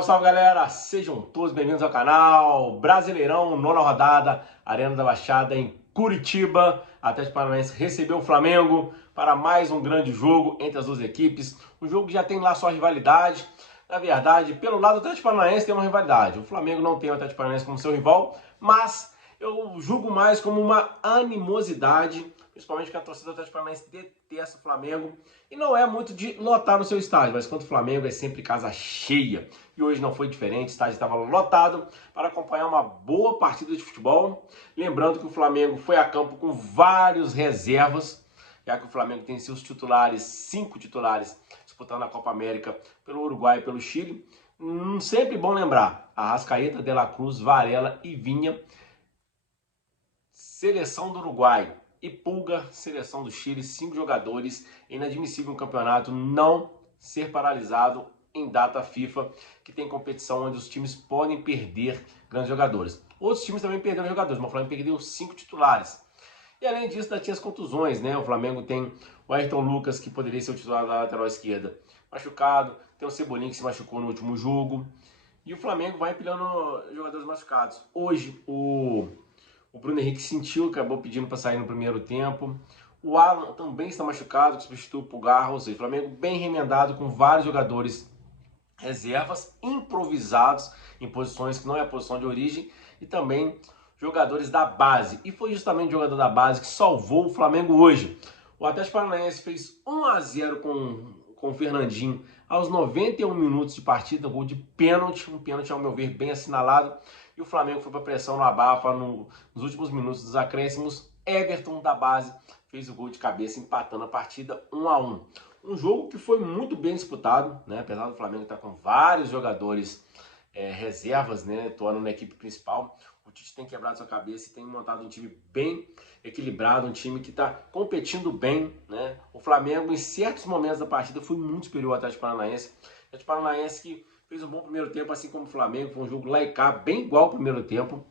Salve, salve galera! Sejam todos bem-vindos ao canal Brasileirão, nona rodada, Arena da Baixada em Curitiba. Atlético Paranaense recebeu o Flamengo para mais um grande jogo entre as duas equipes. Um jogo que já tem lá sua rivalidade. Na verdade, pelo lado do Atlético Paranaense tem uma rivalidade. O Flamengo não tem o Atlético Paranaense como seu rival, mas eu julgo mais como uma animosidade, principalmente porque a torcida do Atlético Paranaense detesta o Flamengo e não é muito de lotar o seu estádio, mas quanto o Flamengo é sempre casa cheia. E hoje não foi diferente, o estádio estava lotado para acompanhar uma boa partida de futebol. Lembrando que o Flamengo foi a campo com vários reservas, já que o Flamengo tem seus titulares, 5 titulares, disputando a Copa América pelo Uruguai e pelo Chile. Sempre bom lembrar, Arrascaeta, De La Cruz, Varela e Vinha, seleção do Uruguai, e Pulga, seleção do Chile, 5 jogadores. É inadmissível um campeonato não ser paralisado em data FIFA, que tem competição onde os times podem perder grandes jogadores. Outros times também perderam jogadores, mas o Flamengo perdeu 5 titulares. E além disso, ainda tinha as contusões, né? O Flamengo tem o Ayrton Lucas, que poderia ser o titular da lateral esquerda, machucado. Tem o Cebolinha, que se machucou no último jogo. E o Flamengo vai empilhando jogadores machucados. Hoje, o Bruno Henrique sentiu, acabou pedindo para sair no primeiro tempo. O Alan também está machucado, que substituiu o Pulgar. Ou seja, o Flamengo bem remendado, com vários jogadores reservas, improvisados em posições que não é a posição de origem, e também jogadores da base. E foi justamente o jogador da base que salvou o Flamengo hoje. O Atlético Paranaense fez 1-0 com o Fernandinho aos 91 minutos de partida, gol de pênalti, um pênalti ao meu ver bem assinalado, e o Flamengo foi para pressão no abafa nos últimos minutos dos acréscimos. Everton da base fez o gol de cabeça empatando a partida 1-1. Um jogo que foi muito bem disputado, né? Apesar do Flamengo estar com vários jogadores reservas, né, atuando na equipe principal. O Tite tem quebrado sua cabeça e tem montado um time bem equilibrado, um time que está competindo bem, né? O Flamengo, em certos momentos da partida, foi muito superior ao Atlético Paranaense. O Atlético Paranaense que fez um bom primeiro tempo, assim como o Flamengo. Foi um jogo lá e cá, bem igual ao primeiro tempo.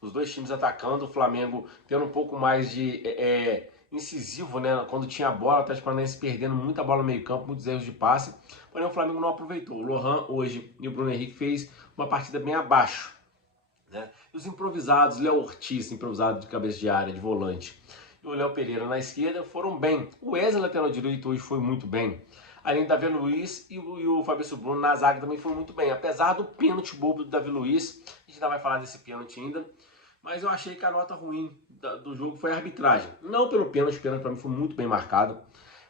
Os dois times atacando, o Flamengo tendo um pouco mais de incisivo, né? Quando tinha a bola, o Atlético Paranaense perdendo muita bola no meio campo, muitos erros de passe. Porém, o Flamengo não aproveitou. O Lohan hoje e o Bruno Henrique fez uma partida bem abaixo, né? E os improvisados, Léo Ortiz, improvisado de cabeça de área, de volante, e o Léo Pereira na esquerda, foram bem. O Wesley, lateral direito, hoje foi muito bem. Além do Davi Luiz e o Fabrício Bruno na zaga também foi muito bem. Apesar do pênalti bobo do Davi Luiz, a gente ainda vai falar desse pênalti ainda, mas eu achei que a nota ruim do jogo foi a arbitragem. Não pelo pênalti, o pênalti para mim foi muito bem marcado,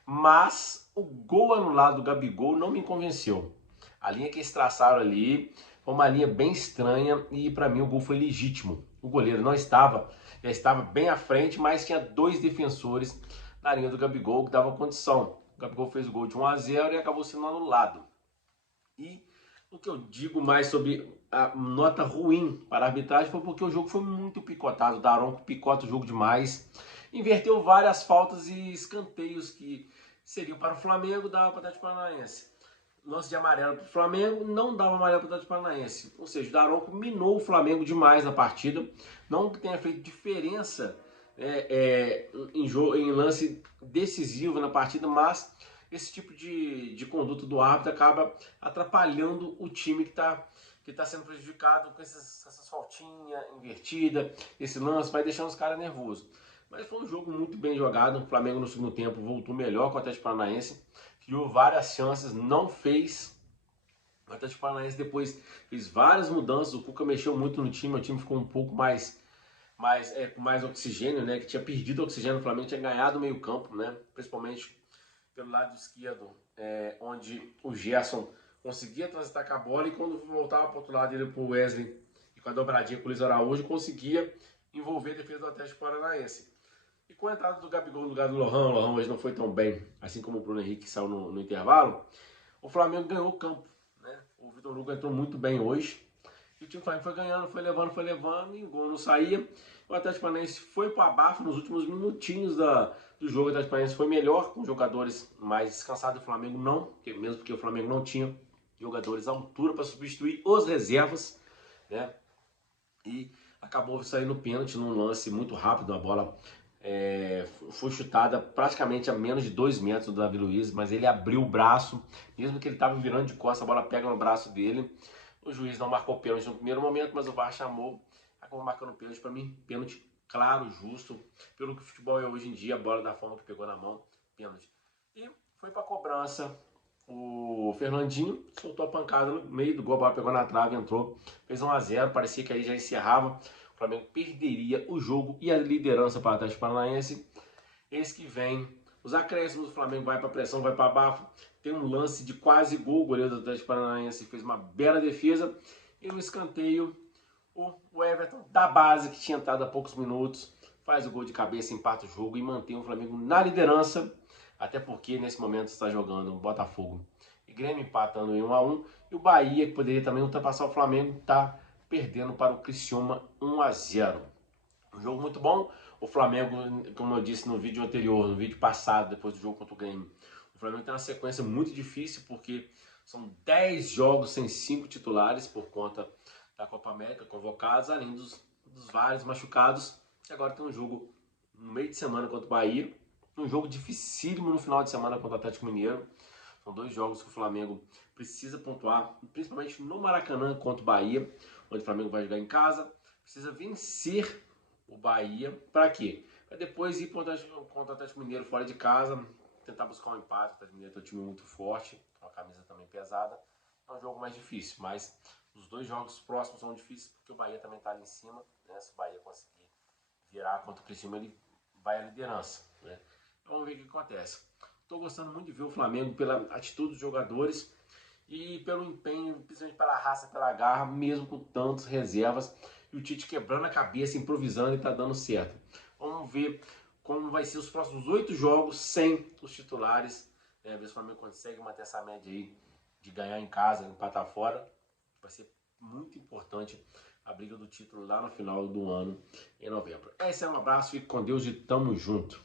mas o gol anulado do Gabigol não me convenceu. A linha que eles traçaram ali foi uma linha bem estranha e para mim o gol foi legítimo. O goleiro não estava, já estava bem à frente, mas tinha 2 defensores na linha do Gabigol que davam condição. O Gabigol fez o gol de 1-0 e acabou sendo anulado. E o que eu digo mais sobre a nota ruim para a arbitragem foi porque o jogo foi muito picotado. O Daronco picota o jogo demais, inverteu várias faltas e escanteios que seriam para o Flamengo, dava para o Atlético Paranaense. Lance de amarelo para o Flamengo, não dava amarelo para o Atlético Paranaense. Ou seja, o Daronco minou o Flamengo demais na partida. Não que tenha feito diferença em lance decisivo na partida, mas esse tipo de conduta do árbitro acaba atrapalhando o time que está sendo prejudicado com essas faltinhas invertidas, esse lance vai deixando os caras nervosos. Mas foi um jogo muito bem jogado. O Flamengo no segundo tempo voltou melhor com o Atlético Paranaense, criou várias chances, não fez. O Atlético Paranaense depois fez várias mudanças, o Cuca mexeu muito no time, o time ficou um pouco com mais oxigênio, né? Que tinha perdido oxigênio, o Flamengo tinha ganhado o meio campo, né? Principalmente pelo lado esquerdo, onde o Gerson conseguia transitar com a bola, e quando voltava para o outro lado, ele para o Wesley e com a dobradinha com o Luiz Araújo, conseguia envolver a defesa do Atlético Paranaense. E com a entrada do Gabigol no lugar do Lohan, o Lohan hoje não foi tão bem, assim como o Bruno Henrique saiu no intervalo, o Flamengo ganhou o campo, né? O Vitor Hugo entrou muito bem hoje, e o time foi ganhando, foi levando, e o gol não saía. O Atlético Paranaense foi para o abafo nos últimos minutinhos do jogo. O Atlético Paranaense foi melhor, com jogadores mais descansados. O Flamengo não, mesmo porque o Flamengo não tinha jogadores à altura para substituir os reservas, né? E acabou saindo pênalti num lance muito rápido. A bola foi chutada praticamente a menos de 2 metros do Davi Luiz, mas ele abriu o braço, mesmo que ele estava virando de costas, a bola pega no braço dele. O juiz não marcou pênalti no primeiro momento, mas o VAR chamou, acabou marcando pênalti para mim. Pênalti claro, justo, pelo que o futebol é hoje em dia, a bola da forma que pegou na mão, pênalti. E foi para cobrança. O Fernandinho soltou a pancada no meio do gol, a bola pegou na trave, entrou, fez 1-0, parecia que aí já encerrava. O Flamengo perderia o jogo e a liderança para o Atlético Paranaense. Eis que vem os acréscimos, o Flamengo vai para pressão, vai para bafo. Tem um lance de quase gol, o goleiro do Atlético Paranaense fez uma bela defesa. E no escanteio, o Everton da base, que tinha entrado há poucos minutos, faz o gol de cabeça, empata o jogo e mantém o Flamengo na liderança. Até porque nesse momento está jogando o Botafogo e Grêmio empatando em 1-1. E o Bahia, que poderia também ultrapassar o Flamengo, está perdendo para o Criciúma 1-0. Um jogo muito bom. O Flamengo, como eu disse no vídeo anterior, no vídeo passado, depois do jogo contra o Grêmio, o Flamengo tem uma sequência muito difícil, porque são 10 jogos sem 5 titulares por conta da Copa América convocados, além dos vários machucados. E agora tem um jogo no meio de semana contra o Bahia, um jogo dificílimo no final de semana contra o Atlético Mineiro. São 2 jogos que o Flamengo precisa pontuar, principalmente no Maracanã contra o Bahia, onde o Flamengo vai jogar em casa. Precisa vencer o Bahia. Para quê? Para depois ir contra o Atlético Mineiro fora de casa, tentar buscar um empate. O Atlético Mineiro é um time muito forte, uma camisa também pesada. É um jogo mais difícil, mas os 2 jogos próximos são difíceis porque o Bahia também está ali em cima, né? Se o Bahia conseguir virar contra o Criciúma, ele vai à liderança, né? Vamos ver o que acontece. Estou gostando muito de ver o Flamengo pela atitude dos jogadores e pelo empenho, principalmente pela raça, pela garra, mesmo com tantas reservas. E o Tite quebrando a cabeça, improvisando e está dando certo. Vamos ver como vai ser os próximos 8 jogos sem os titulares. Ver se o Flamengo consegue manter essa média aí de ganhar em casa, empatar fora. Vai ser muito importante a briga do título lá no final do ano, em novembro. Esse é um abraço, fique com Deus e tamo junto.